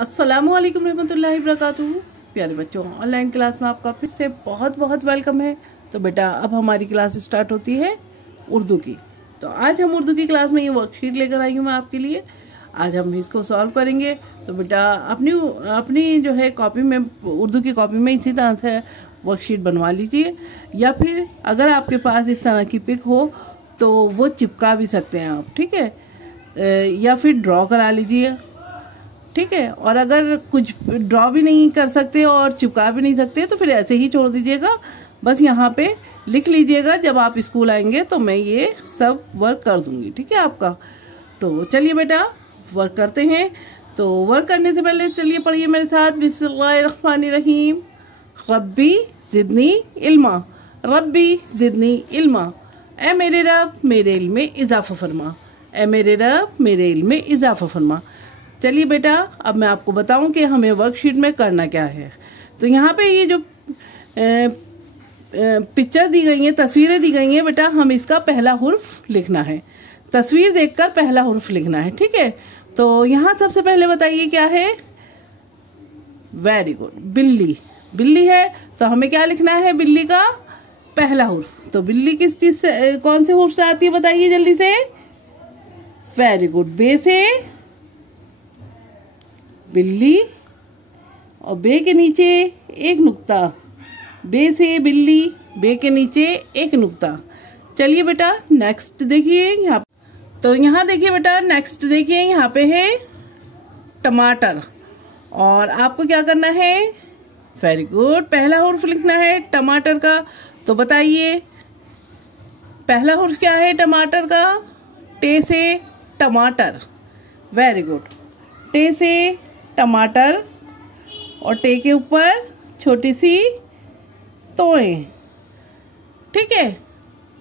अस्सलामुअलैकुम रहमतुल्लाहि वबरकातुहू। प्यारे बच्चों, ऑनलाइन क्लास में आपका फिर से बहुत बहुत वेलकम है। तो बेटा अब हमारी क्लास स्टार्ट होती है उर्दू की। तो आज हम उर्दू की क्लास में ये वर्कशीट लेकर आई हूँ मैं आपके लिए। आज हम इसको सॉल्व करेंगे। तो बेटा अपनी जो है कॉपी में, उर्दू की कॉपी में इसी तरह से वर्कशीट बनवा लीजिए, या फिर अगर आपके पास इस तरह की पिक हो तो वो चिपका भी सकते हैं आप, ठीक है, या फिर ड्रॉ करा लीजिए, ठीक है। और अगर कुछ ड्रॉ भी नहीं कर सकते और चिपका भी नहीं सकते तो फिर ऐसे ही छोड़ दीजिएगा। बस यहाँ पे लिख लीजिएगा, जब आप स्कूल आएंगे तो मैं ये सब वर्क कर दूंगी, ठीक है आपका। तो चलिए बेटा वर्क करते हैं। तो वर्क करने से पहले चलिए पढ़िए मेरे साथ, बिस्मिल्लाहिर्रहमानिर्रहीम। रब्बी ज़िदनी इल्मा, रब्बी ज़िदनी इल्मा। ए मेरे रब मेरे इल्म में इजाफा फरमा, ए मेरे रब मेरे इल्म में इजाफा फरमा। चलिए बेटा अब मैं आपको बताऊं कि हमें वर्कशीट में करना क्या है। तो यहाँ पे ये जो पिक्चर दी गई है, तस्वीरें दी गई हैं बेटा, हम इसका पहला हुर्फ लिखना है। तस्वीर देखकर पहला हुर्फ लिखना है, ठीक है। तो यहाँ सबसे पहले बताइए क्या है। वेरी गुड, बिल्ली। बिल्ली है तो हमें क्या लिखना है, बिल्ली का पहला हुर्फ। तो बिल्ली किस चीज से, कौन से हुर्फ से आती है बताइए जल्दी से। वेरी गुड, बे से बिल्ली और बे के नीचे एक नुक्ता, बे से बिल्ली, बे के नीचे एक नुक्ता। चलिए बेटा नेक्स्ट देखिए यहाँ। तो यहाँ देखिए बेटा नेक्स्ट देखिए, यहाँ पे है टमाटर और आपको क्या करना है। वेरी गुड, पहला हुर्फ लिखना है टमाटर का। तो बताइए पहला हुर्फ क्या है टमाटर का। टे से टमाटर। वेरी गुड, टे से टमाटर और टे के ऊपर छोटी सी तोय, ठीक है।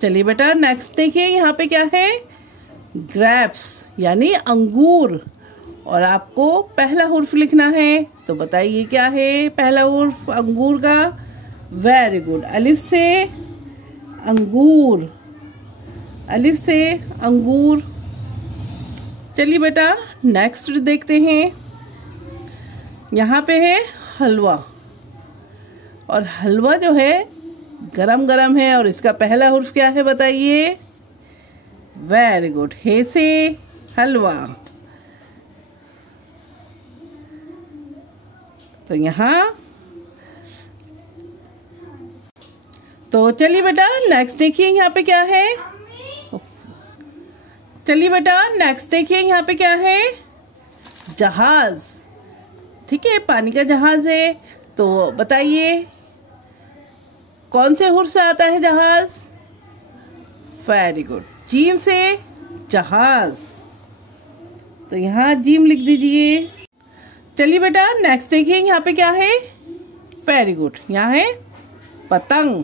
चलिए बेटा नेक्स्ट देखिए, यहाँ पे क्या है। ग्रेप्स यानी अंगूर और आपको पहला हुर्फ लिखना है। तो बताइए क्या है पहला हुर्फ अंगूर का। वेरी गुड, अलिफ से अंगूर, अलिफ से अंगूर। चलिए बेटा नेक्स्ट देखते हैं, यहाँ पे है हलवा और हलवा जो है गरम गरम है और इसका पहला हुर्फ क्या है बताइए। वेरी गुड, हे से हलवा। तो यहाँ तो चलिए बेटा नेक्स्ट देखिए, यहाँ पे क्या है। चलिए बेटा नेक्स्ट देखिए, यहाँ पे क्या है। जहाज, ठीक है, पानी का जहाज है। तो बताइए कौन से हुर्फ से आता है जहाज। वेरी गुड, जीम से जहाज। तो यहाँ जीम लिख दीजिए। चलिए बेटा नेक्स्ट देखिए, यहाँ पे क्या है। वेरी गुड, यहाँ है पतंग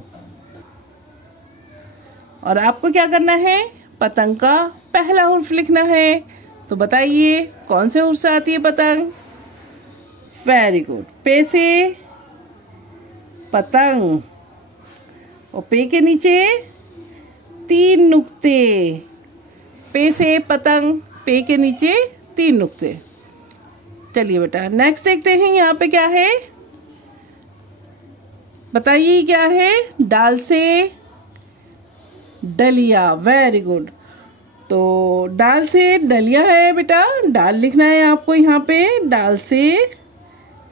और आपको क्या करना है, पतंग का पहला हुर्फ लिखना है। तो बताइए कौन से हुर्फ से आती है पतंग। वेरी गुड, पे से पतंग और पे के नीचे तीन नुक्ते, पे से पतंग, पे के नीचे तीन नुक्ते। चलिए बेटा नेक्स्ट देखते हैं, यहाँ पे क्या है बताइए क्या है। डाल से डलिया। वेरी गुड, तो डाल से डलिया है बेटा, डाल लिखना है आपको यहाँ पे। डाल से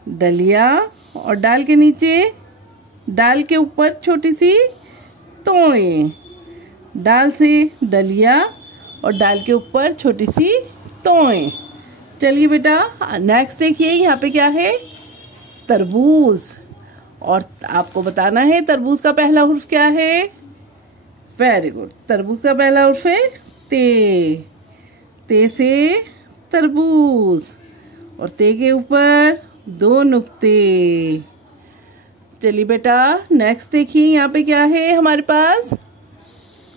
डलिया और डाल के नीचे, डाल के ऊपर छोटी सी तोय। डाल से डलिया और डाल के ऊपर छोटी सी तोय। चलिए बेटा नेक्स्ट देखिए, यहाँ पे क्या है। तरबूज और आपको बताना है तरबूज का पहला हुर्फ क्या है। वेरी गुड, तरबूज का पहला हुर्फ है ते, ते से तरबूज और ते के ऊपर दो नुक्ते। चलिए बेटा नेक्स्ट देखिए, यहाँ पे क्या है हमारे पास।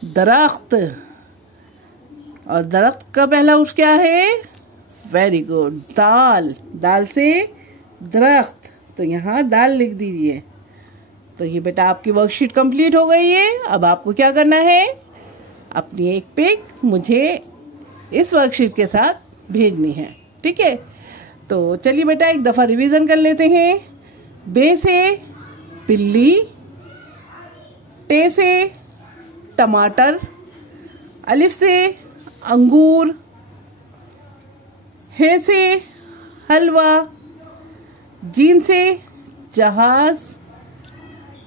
दरख्त और दरख्त का पहला हुर्फ क्या है। वेरी गुड, दाल, दाल से दरख्त। तो यहाँ दाल लिख दीजिए। तो ये बेटा आपकी वर्कशीट कंप्लीट हो गई है। अब आपको क्या करना है, अपनी एक पिक मुझे इस वर्कशीट के साथ भेजनी है, ठीक है। तो चलिए बेटा एक दफ़ा रिवीजन कर लेते हैं। बे से बिल्ली, टे से टमाटर, अलिफ से अंगूर, हे से हलवा, जीम से जहाज,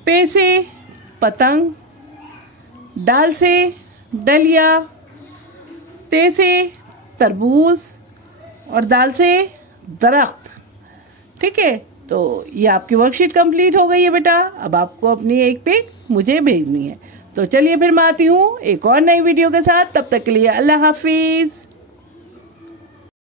पे से पतंग, दाल से दलिया, ते से तरबूज और दाल से दरख्त। ठीक है, तो ये आपकी वर्कशीट कंप्लीट हो गई है बेटा। अब आपको अपनी एक पिक मुझे भेजनी है। तो चलिए फिर मैं आती हूँ एक और नई वीडियो के साथ। तब तक के लिए अल्लाह हाफिज।